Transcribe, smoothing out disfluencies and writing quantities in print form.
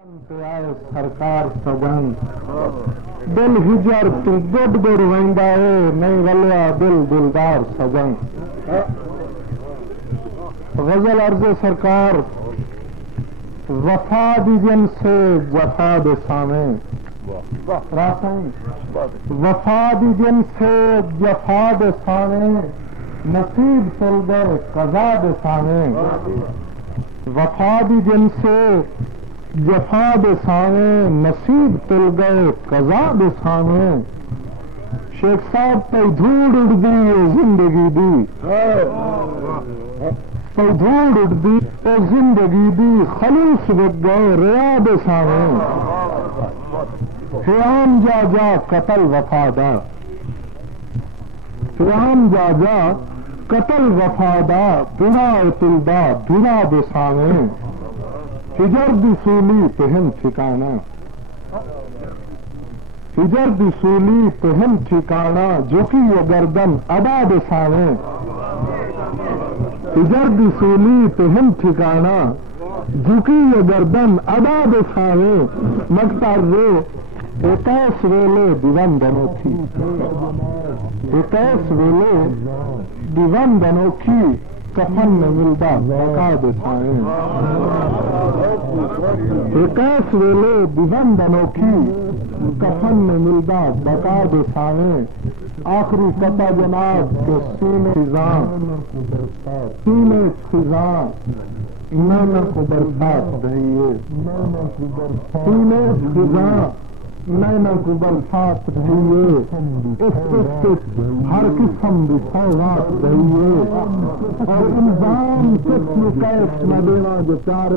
آئے سرکار سجن دل ہجر تو گڈ گڑ ویندا ہے نہیں ولیا دل دلدار سجن. غزل عرض سرکار وفا دی جن سے جفا دے سامے وفا دی جن سے جفا دے سامے نصیب چل گئے قضا دے سامے. وفا دی جن سے جفا دے سامے نصیب تل گئے قضا دے سامے. شیخ صاحب پہ دھوڑ اڑ دی زندگی دی پہ دھوڑ اڑ دی زندگی دی خلوص بک گئے ریا دے سامے. فیام جا جا قتل وفادا فیام جا جا قتل وفادا بنا تلدا بنا دے سامے. ہجر دی سولی پہن ٹھکانا ہجر دی سولی پہن ٹھکانا جھکی یہ گردن ادا دے سامے. ہجر دی سولی پہن ٹھکانا جھکی یہ گردن ادا دے سامے. مگتار رو اکیس ویلے دیوان بنوکھی اکیس ویلے دیوان بنوکھی کفن میں ملدا بقا دے سامے. اکیس ویلے دیوان بنوکھی کفن میں ملدا بقا دے سامے. آخری قطع جناب کے سینے خزاں نانا کو برسات رہیے سینے خزاں نینا کو برسات رہیے. ہر قسم کی سوغات رہیے اور الزام قسم کیس نہ دینا جو چار